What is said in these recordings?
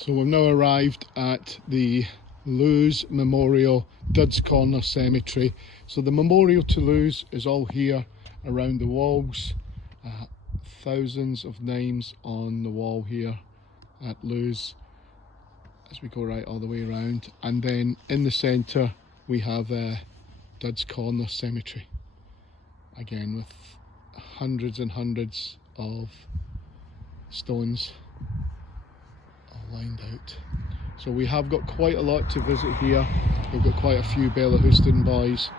So we've now arrived at the Loos Memorial Duds Corner Cemetery. So the memorial to Loos is all here around the walls. Thousands of names on the wall here at Loos as we go right all the way around. And then in the centre we have Duds Corner Cemetery, again with hundreds and hundreds of stones all lined out. So we have got quite a lot to visit here. We've got quite a few Bellahouston boys,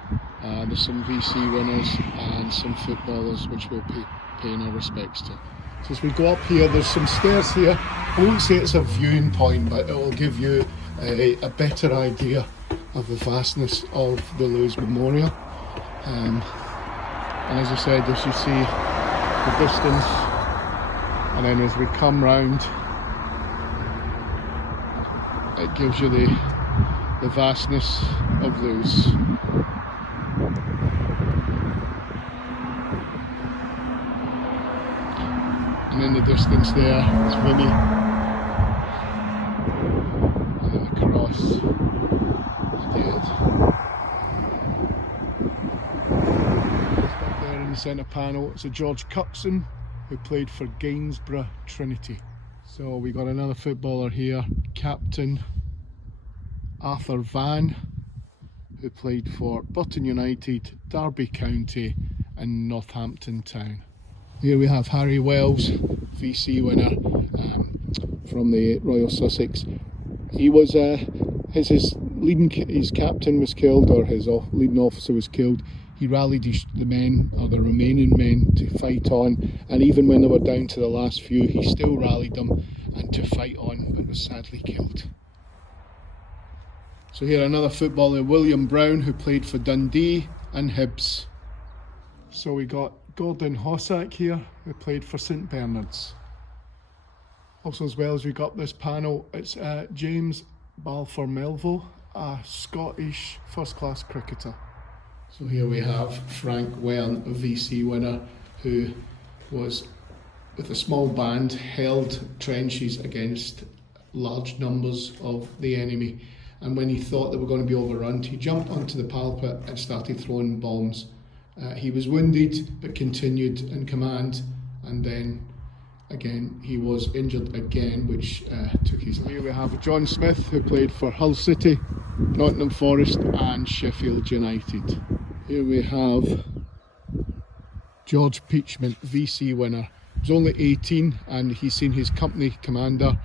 there's some VC runners and some footballers which we'll be paying our respects to. So as we go up here, there's some stairs here. I won't say it's a viewing point, but it will give you a better idea of the vastness of the Loos Memorial. And as I said, as you see the distance, and then as we come round, it gives you the vastness of Loos. And in the distance there is Winnie, and then the cross at the end. Up there in the centre panel, it's a George Cuxon who played for Gainsborough Trinity. So we got another footballer here, Captain Arthur Van, who played for Burton United, Derby County and Northampton Town. Here we have Harry Wells, VC winner from the Royal Sussex. He was his captain was killed, or his leading officer was killed. He rallied the men, or the remaining men, to fight on, and even when they were down to the last few, he still rallied them and to fight on, but was sadly killed. So here another footballer, William Brown, who played for Dundee and Hibs. So we got Gordon Hossack here, who played for St Bernards. Also, as well as we got this panel, it's James Balfour Melville, a Scottish first-class cricketer. So here we have Frank Wern, a VC winner, who was, with a small band, held trenches against large numbers of the enemy. And when he thought they were going to be overrun, he jumped onto the parapet and started throwing bombs. He was wounded but continued in command, and then again he was injured again, which took his life. Here we have John Smith, who played for Hull City, Nottingham Forest and Sheffield United. Here we have George Peachman, VC winner. He was only 18 and he's seen his company commander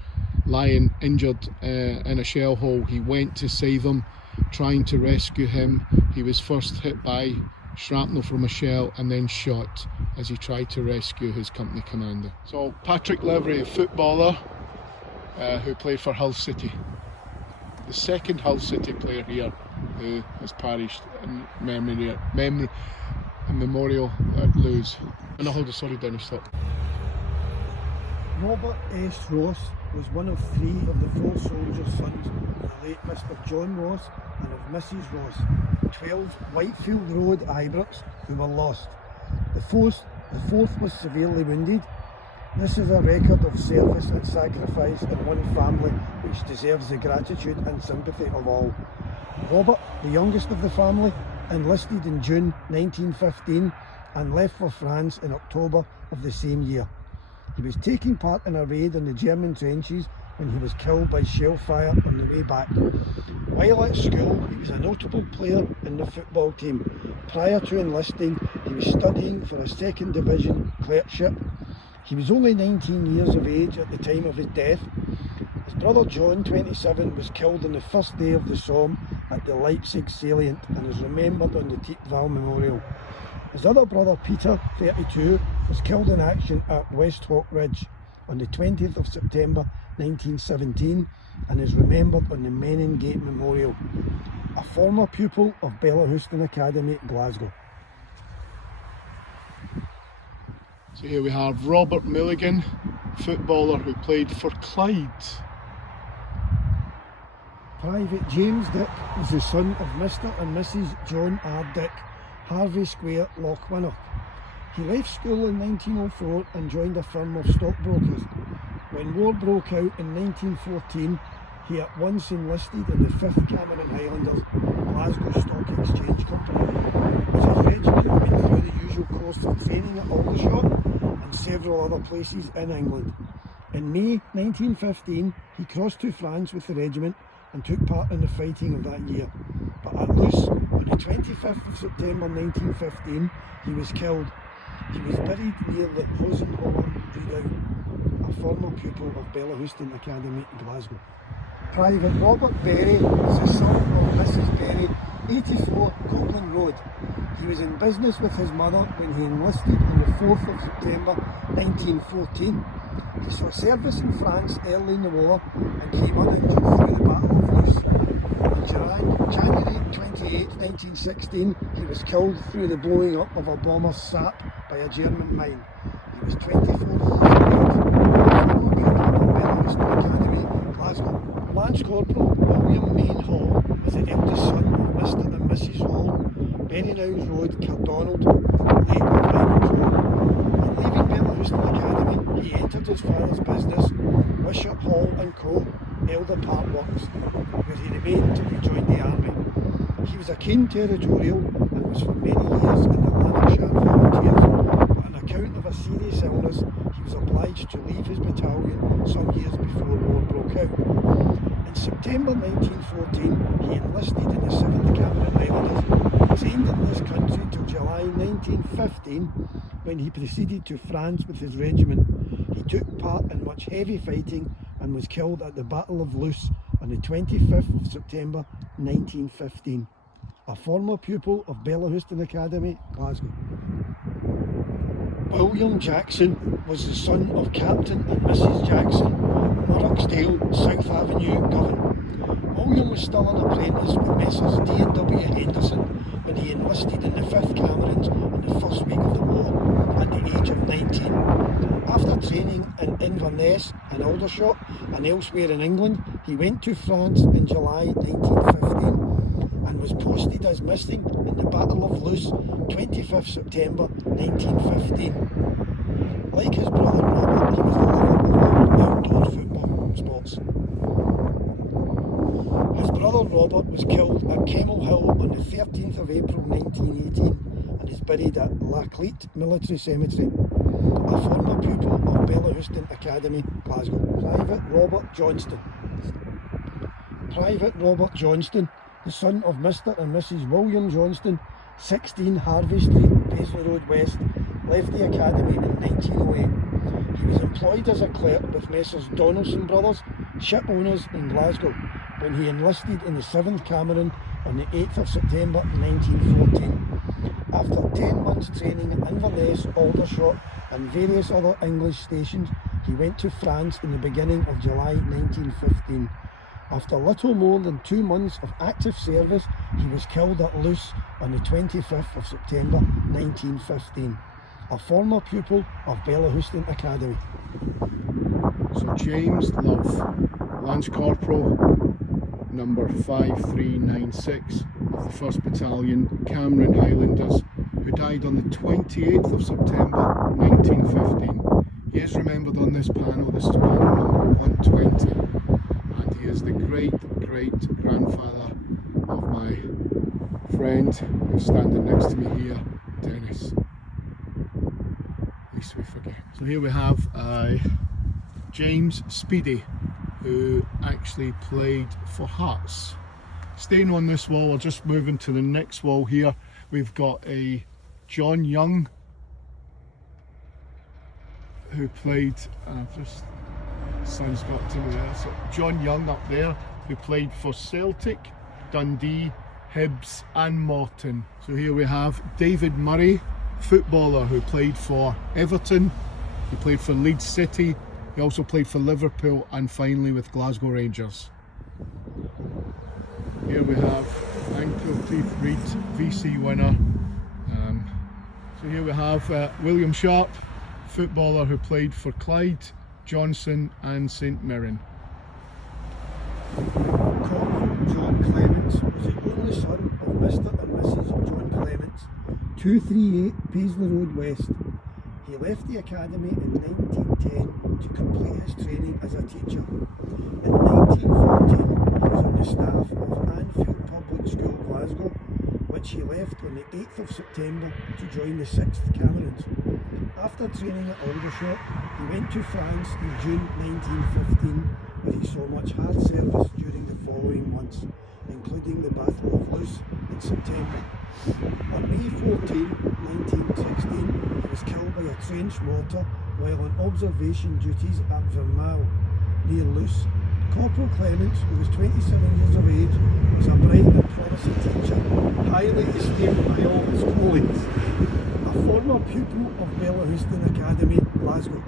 lying injured in a shell hole. He went to save him, trying to rescue him. He was first hit by shrapnel from a shell and then shot as he tried to rescue his company commander. So Patrick Levery, a footballer who played for Hull City. The second Hull City player here who has perished in memory and memorial at Loos. And I'll hold the sorry down, stop. Robert S. Ross was one of 3 of the 4 soldiers' sons of the late Mr. John Ross and of Mrs. Ross, 12 Whitefield Road, Ypres, who were lost. The fourth was severely wounded. This is a record of service and sacrifice in one family which deserves the gratitude and sympathy of all. Robert, the youngest of the family, enlisted in June 1915 and left for France in October of the same year. He was taking part in a raid on the German trenches when he was killed by shell fire on the way back. While at school, he was a notable player in the football team. Prior to enlisting, he was studying for a 2nd Division clerkship. He was only 19 years of age at the time of his death. His brother John, 27, was killed on the first day of the Somme at the Leipzig salient and is remembered on the Thiepval Memorial. His other brother Peter, 32, was killed in action at West Hawk Ridge on the 20th of September 1917 and is remembered on the Menin Gate Memorial, a former pupil of Bellahouston Academy, Glasgow. So here we have Robert Milligan, footballer who played for Clyde. Private James Dick was the son of Mr. and Mrs. John R. Dick, Harvey Square, Lochwinnock. He left school in 1904 and joined a firm of stockbrokers. When war broke out in 1914, he at once enlisted in the 5th Cameron Highlanders, Glasgow Stock Exchange Company. With his regiment, he went through the usual course of training at Aldershot and several other places in England. In May 1915, he crossed to France with the regiment and took part in the fighting of that year. But at Loos, on the 25th of September 1915, he was killed. He was buried near the Loos and Le Touret, a former pupil of Bellahouston Academy, Glasgow. Private Robert Berry is the son of Mrs. Berry, 84 Copeland Road. He was in business with his mother when he enlisted on the 4th of September 1914. He saw service in France early in the war and came uninjured through the Battle of Loos. On January 28, 1916, he was killed through the blowing up of a bomber's sap by a German mine. He was 24 years of age, a former pupil of Bellahouston Academy, Glasgow. Lance Corporal William Mainhall was the eldest son of Mr. and Mrs. Hall, Benninhouse Road, Cardonald, late of Irish Road. On leaving Bellahouston Academy, he entered his father's business, Wishart Hall and Co., Elder Park Works, where he remained till he joined the army. He was a keen territorial and was for many years in the Lanarkshire Volunteers, but on account of a serious illness, he was obliged to leave his battalion some years before war broke out. In September 1914, he enlisted in the 7th Cameron Highlanders, trained in this country till July 1915, when he proceeded to France with his regiment. He took part in much heavy fighting and was killed at the Battle of Loos on the 25th of September 1915. A former pupil of Bellahouston Academy, Glasgow. William Jackson was the son of Captain and Mrs. Jackson, Murrocksdale, South Avenue, Govan. William was still an apprentice with Messrs. D&W Henderson when he enlisted in the 5th Camerons in the first week of the war at the age of 19. After training in Inverness and Aldershot and elsewhere in England, he went to France in July 1915 and was posted as missing in the Battle of Loos, 25th September 1915. Like his brother Robert, he was the lover of outdoor football sports. His brother Robert was killed at Kemmel Hill on the 13th of April 1918 and is buried at Laclete Military Cemetery. A former pupil of Bellahouston Academy, Glasgow. Private Robert Johnston. Private Robert Johnston, the son of Mr. and Mrs. William Johnston, 16 Harvey Street, Paisley Road West, left the academy in 1908. He was employed as a clerk with Messrs. Donaldson Brothers, ship owners in Glasgow, when he enlisted in the 7th Cameron on the 8th of September 1914. After 10 months training in Inverness, Aldershot and various other English stations, he went to France in the beginning of July 1915. After little more than 2 months of active service, he was killed at Loos on the 25th of September 1915. A former pupil of Bellahouston Academy. So James Love, Lance Corporal, number 5396 of the 1st Battalion, Cameron Highlanders, who died on the 28th of September 1915. He is remembered on this panel. This is panel number 120, and he is the great-great-grandfather of my friend who's standing next to me here, Dennis. At least we forget. So here we have James Speedy, who actually played for Hearts. Staying on this wall, we're just moving to the next wall here. We've got a John Young, who played, sun's got to me there, so John Young up there, who played for Celtic, Dundee, Hibs and Morton. So here we have David Murray, footballer who played for Everton, he played for Leeds City, he also played for Liverpool and finally with Glasgow Rangers. Here we have Ankle Teeth Reid, VC winner. So here we have William Sharp, footballer who played for Clyde, Johnson and St Mirren. Corporal John Clements was the only son of Mr. and Mrs. John Clements, 238 Paisley Road West. He left the academy in 1910 to complete his training as a teacher. In 1914 he was on the staff of Anfield Public School, Glasgow, which he left on the 8th of September to join the 6th Camerons. After training at Aldershot, he went to France in June 1915, where he saw much hard service during the following months, including the Battle of Loos in September. On May 14, 1916, he was killed by a trench mortar while on observation duties at Vermal, near Loos. Corporal Clements, who was 27 years of age, was a bright and promising teacher, highly esteemed by all his colleagues. A former pupil of Bellahouston Academy, Glasgow.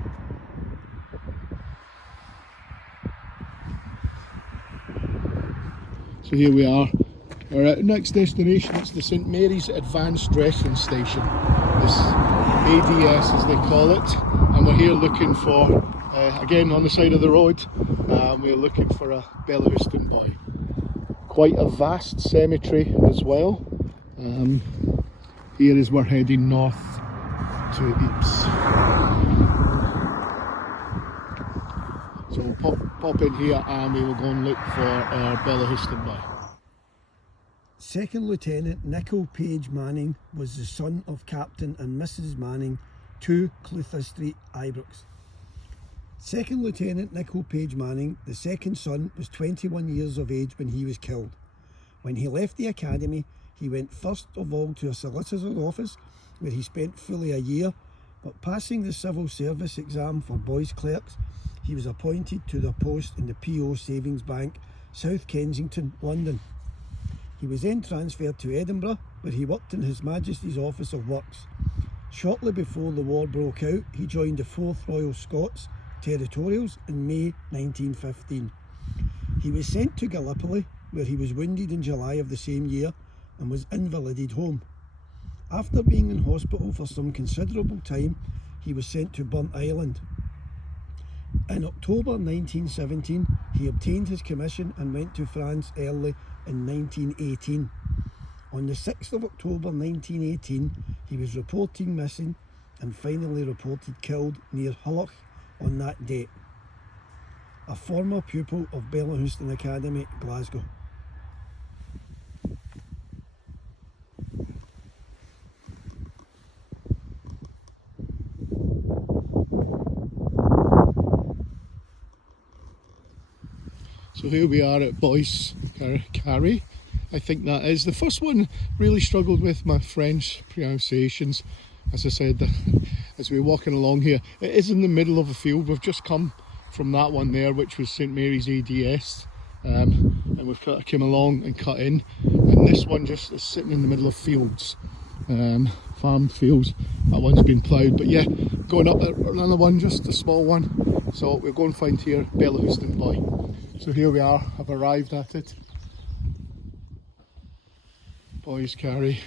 So here we are. Our next destination is the St Mary's Advanced Dressing Station, this ADS as they call it, and we're here looking for, again on the side of the road, we're looking for a Bellahouston boy. Quite a vast cemetery as well. Here is we're heading north to Ypres. So we'll pop in here and we will go and look for our Bellahouston boy. Second Lieutenant Nicol Page Manning was the son of Captain and Mrs Manning, 2 Clutha Street, Ypres. Second Lieutenant Nicol Page Manning, the second son, was 21 years of age when he was killed. When he left the academy, he went first of all to a solicitor's office, where he spent fully a year, but passing the civil service exam for boys clerks, he was appointed to the post in the PO Savings Bank, South Kensington, London. He was then transferred to Edinburgh, where he worked in His Majesty's Office of Works. Shortly before the war broke out, he joined the 4th Royal Scots Territorials in May 1915. He was sent to Gallipoli, where he was wounded in July of the same year and was invalided home. After being in hospital for some considerable time, he was sent to Burnt Island. In October 1917, he obtained his commission and went to France early in 1918. On the 6th of October 1918, he was reported missing and finally reported killed near Hulloch on that date. A former pupil of Bellahouston Academy, Glasgow. So here we are at Boyce Carry, I think that is. The first one really struggled with my French pronunciations. As I said, as we were walking along here, it is in the middle of a field. We've just come from that one there, which was St Mary's ADS, and we've come along and cut in, and this one just is sitting in the middle of fields, farm fields. That one's been ploughed, but yeah, going up another one, just a small one. So we'll go and find here Bellahouston boy. So here we are, I've arrived at it. Boys Carry,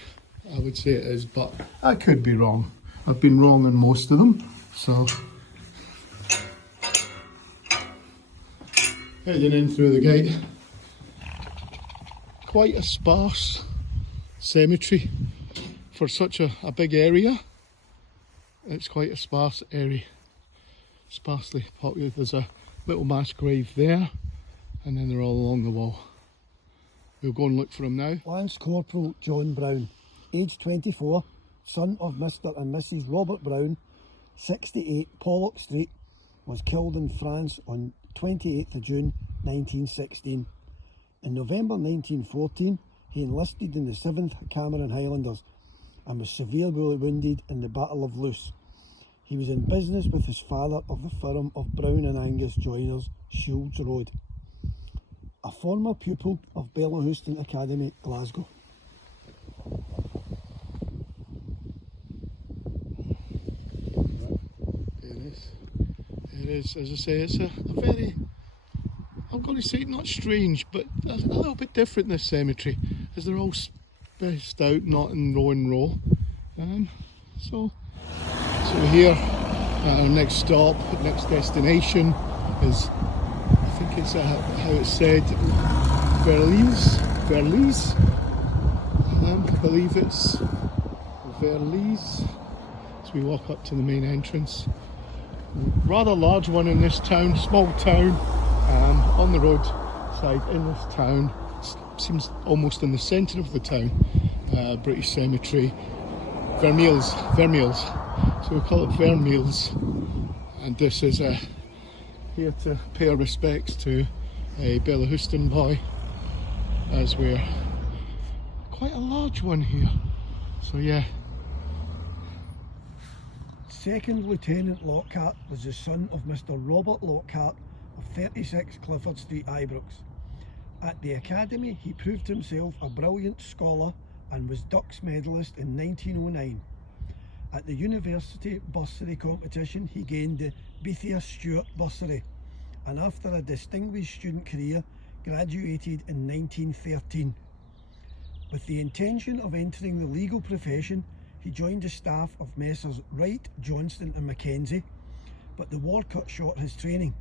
I would say it is, but I could be wrong. I've been wrong on most of them, so. Heading in through the gate. Quite a sparse cemetery for such a big area. It's quite a sparse area, sparsely populated. There's a little mass grave there, and then they're all along the wall. We'll go and look for him now. Lance Corporal John Brown, age 24, son of Mr. and Mrs. Robert Brown, 68 Pollock Street, was killed in France on 28th of June 1916. In November 1914, he enlisted in the 7th Cameron Highlanders and was severely wounded in the Battle of Loos. He was in business with his father of the firm of Brown and Angus Joiners, Shields Road. A former pupil of Bellahouston Academy, Glasgow. It is, as I say, it's a very, I'm going to say not strange, but a little bit different, this cemetery, as they're all spaced out, not in row. So we're here at our next stop, next destination is, I think it's how it's said, Verlies. I believe it's Verlies. So as we walk up to the main entrance. Rather large one in this town, small town, on the road side in this town. Seems almost in the centre of the town. British Cemetery, Vermeils, so we call it Vermeils, and this is here to pay our respects to a Bellahouston boy, as we're quite a large one here, so yeah. Second Lieutenant Lockhart was the son of Mr. Robert Lockhart of 36 Clifford Street, Ypres. At the Academy he proved himself a brilliant scholar and was Dux medalist in 1909. At the university bursary competition he gained the Bethia Stewart bursary, and after a distinguished student career graduated in 1913. With the intention of entering the legal profession, he joined the staff of Messrs. Wright, Johnston and Mackenzie, but the war cut short his training,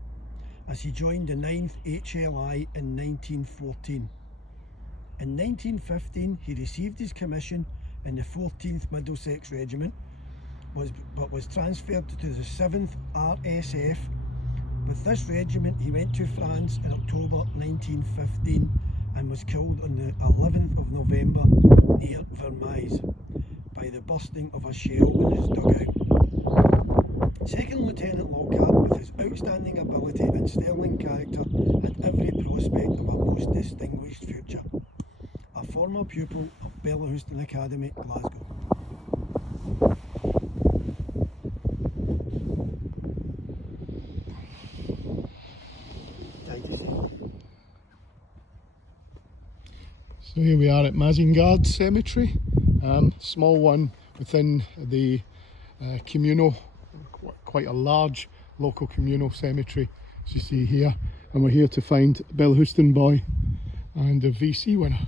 as he joined the 9th HLI in 1914. In 1915 he received his commission in the 14th Middlesex Regiment, but was transferred to the 7th RSF. With this regiment he went to France in October 1915 and was killed on the 11th of November near Vermeils by the bursting of a shell in his dugout. Second Lieutenant Lockhart, with his outstanding ability and sterling character, had every prospect of a most distinguished future. A former pupil of Bellahouston Academy, Glasgow. So here we are at Mazingard Cemetery, small one within the communal, quite a large local communal cemetery, as you see here, and we're here to find Bellahouston boy and the VC winner.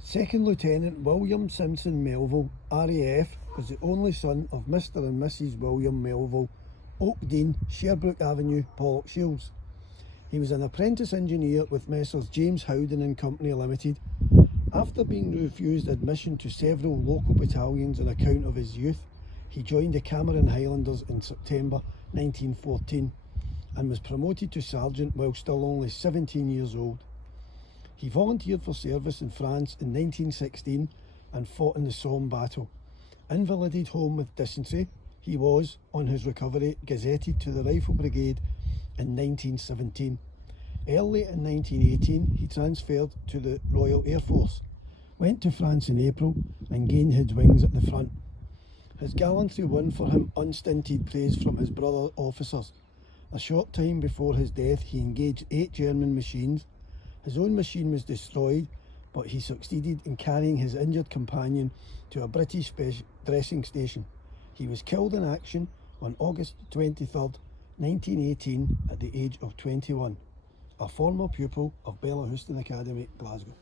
Second Lieutenant William Simpson Melville, RAF, was the only son of Mr. and Mrs. William Melville, Oakdean, Sherbrooke Avenue, Pollock Shields. He was an apprentice engineer with Messrs. James Howden and Company Limited. After being refused admission to several local battalions on account of his youth, he joined the Cameron Highlanders in September 1914 and was promoted to sergeant while still only 17 years old. He volunteered for service in France in 1916 and fought in the Somme battle. Invalided home with dysentery, he was, on his recovery, gazetted to the Rifle Brigade in 1917. Early in 1918 he transferred to the Royal Air Force, went to France in April and gained his wings at the front. His gallantry won for him unstinted praise from his brother officers. A short time before his death he engaged 8 German machines. His own machine was destroyed, but he succeeded in carrying his injured companion to a British dressing station. He was killed in action on August 23rd, 1918 at the age of 21. A former pupil of Bellahouston Academy, Glasgow.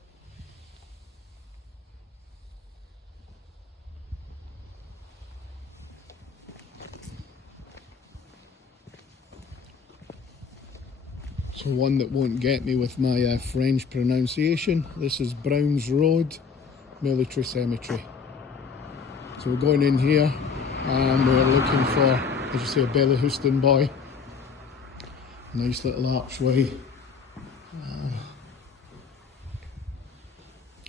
So one that won't get me with my French pronunciation. This is Browns Road Military Cemetery. So we're going in here and we're looking for, as you say, a Bellahouston boy. Nice little archway.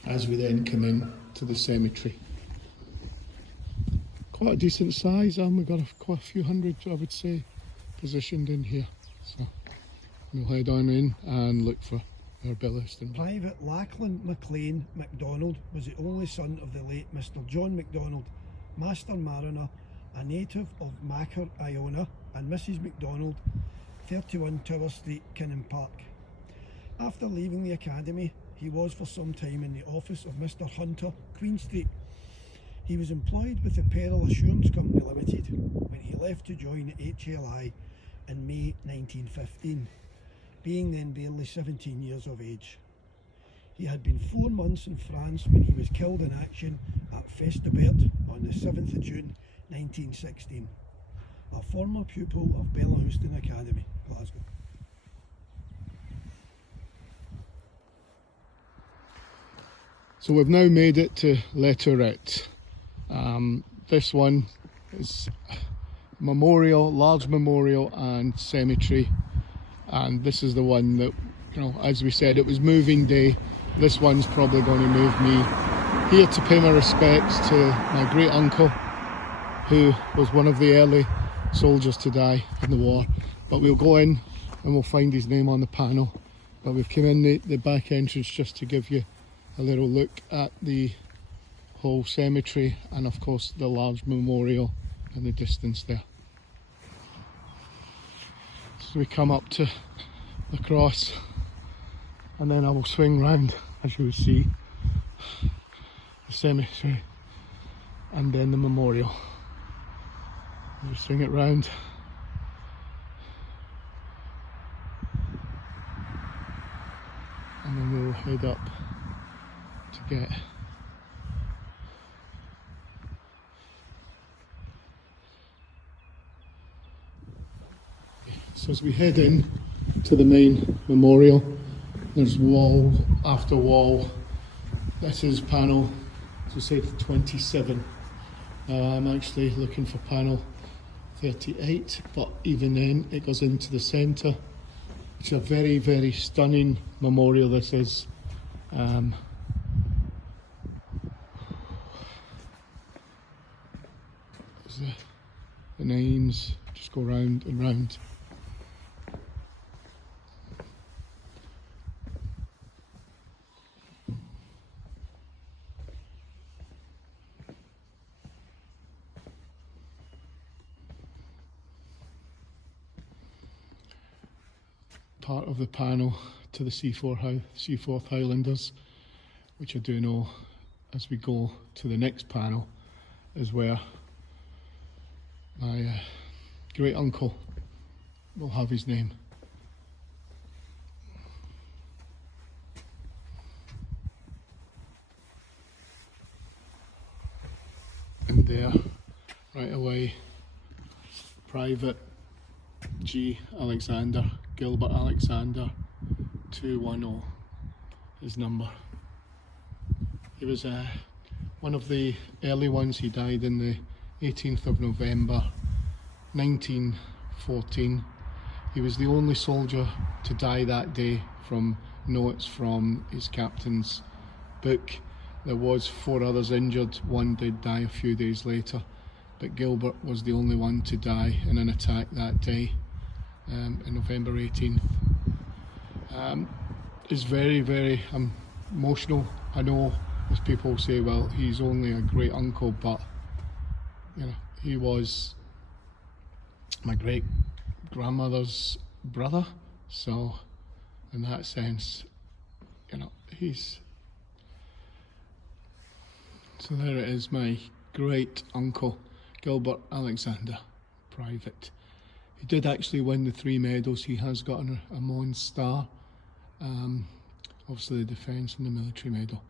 As we then come in to the cemetery. Quite a decent size, and we've got quite a few hundred, I would say, positioned in here. So we'll head on in and look for our Bellahouston. Private Lachlan McLean MacDonald was the only son of the late Mr. John MacDonald, Master Mariner, a native of Macker, Iona, and Mrs. MacDonald, 31 Tower Street, Kinnan Park. After leaving the academy, he was for some time in the office of Mr. Hunter, Queen Street. He was employed with the Peril Assurance Company Limited when he left to join the HLI in May 1915, being then barely 17 years of age. He had been 4 months in France when he was killed in action at Festubert on the 7th of June 1916. A former pupil of Bellahouston Academy, Glasgow. So we've now made it to Le Touret. This one It's memorial, large memorial and cemetery, and this is the one that, you know, as we said, it was moving day. This one's probably going to move me here to pay my respects to my great uncle, who was one of the early soldiers to die in the war. But we'll go in and we'll find his name on the panel. But we've come in the back entrance just to give you a little look at the whole cemetery, and of course the large memorial in the distance there. So we come up to the cross, and then I will swing round, as you will see, the cemetery and then the memorial. We'll swing it round. And then we'll head up to get so as we head in to the main memorial, there's wall after wall. This is panel, as I said, 27. I'm actually looking for panel 38, but even then it goes into the centre. It's a very, very stunning memorial, this is. The names just go round and round. Part of the panel to the Seaforth Highlanders, which I do know as we go to the next panel is where my great uncle will have his name. And there, right away, Private G. Alexander, Gilbert Alexander, 210, his number. He was one of the early ones. He died in the 18th of November 1914. He was the only soldier to die that day, from notes from his captain's book. There was 4 others injured. One did die a few days later, but Gilbert was the only one to die in an attack that day, in November 18th. It's very, very emotional. I know as people say, well, he's only a great uncle, but you know, he was my great grandmother's brother, so in that sense, you know, so there it is, my great uncle Gilbert Alexander, Private. He did actually win the 3 medals. He has got a Mons Star, obviously the defence and the military medal,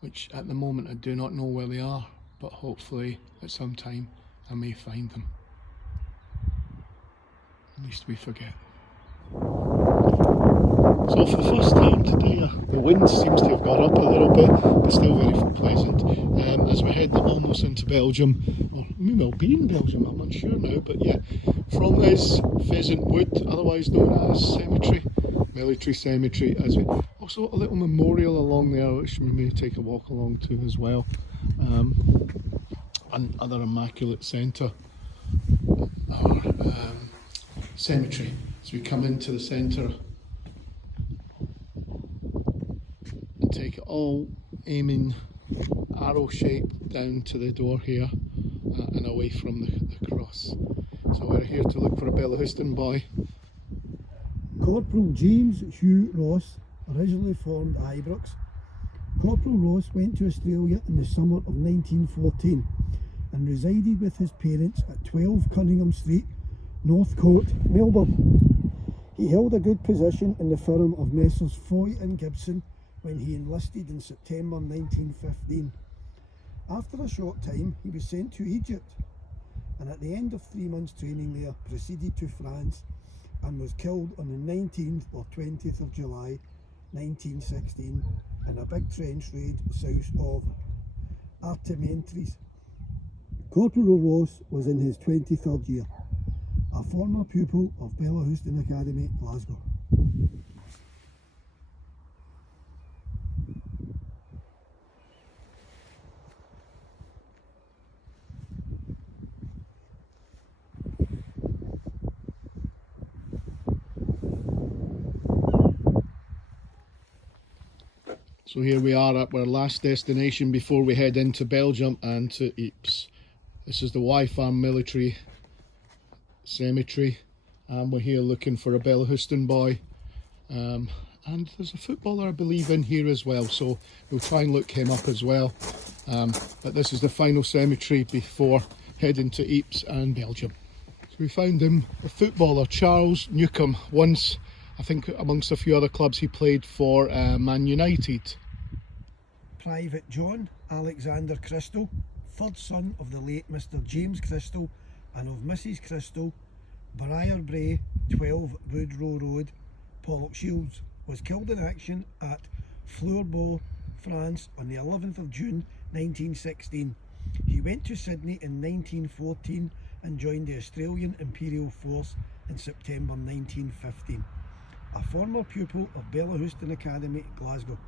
which at the moment I do not know where they are, but hopefully at some time I may find them. At least we forget. So for the first time today, the wind seems to have got up a little bit, but still very pleasant. As we're heading almost into Belgium, or we will be in Belgium, I'm unsure now, but yeah, from this Pheasant Wood, otherwise known as cemetery, military cemetery, as we also a little memorial along there, which we may take a walk along to as well. Another immaculate centre, our cemetery. So we come into the centre and take it all aiming arrow shape down to the door here, and away from the cross. So we're here to look for a Bellahouston boy. Corporal James Hugh Ross originally formed Ypres. Corporal Ross went to Australia in the summer of 1914 and resided with his parents at 12 Cunningham Street, Northcote, Melbourne. He held a good position in the firm of Messrs Foy and Gibson when he enlisted in September 1915. After a short time he was sent to Egypt, and at the end of 3 months training there proceeded to France and was killed on the 19th or 20th of July 1916 in a big trench raid south of Artementres. Corporal Ross was in his 23rd year, a former pupil of Bellahouston Academy, Glasgow. So here we are at our last destination before we head into Belgium and to Ypres. This is the Y Farm Military Cemetery, and we're here looking for a Bellahouston boy. And there's a footballer, I believe, in here as well, so we'll try and look him up as well. But this is the final cemetery before heading to Ypres and Belgium. So we found him, a footballer, Charles Newcomb. Once, I think amongst a few other clubs, he played for Man United. Private John Alexander Crystal, third son of the late Mr James Crystal and of Mrs Crystal, Briarbray, 12 Woodrow Road, Pollock Shields, was killed in action at Fleurbourg, France on the 11th of June 1916. He went to Sydney in 1914 and joined the Australian Imperial Force in September 1915. A former pupil of Bellahouston Academy, Glasgow.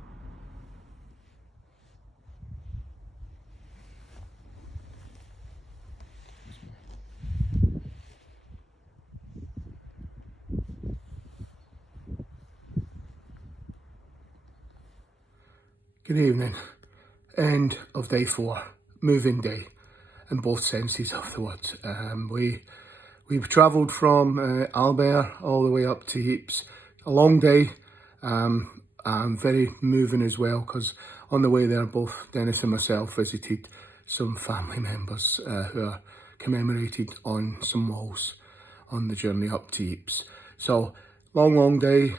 Good evening. End of day 4, moving day in both senses of the word. We've travelled from Albert all the way up to Ypres. A long day, and very moving as well, because on the way there both Dennis and myself visited some family members who are commemorated on some walls on the journey up to Ypres. So long day.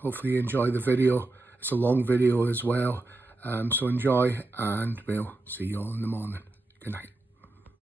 Hopefully you enjoy the video. It's a long video as well. So enjoy, and we'll see you all in the morning. Good night.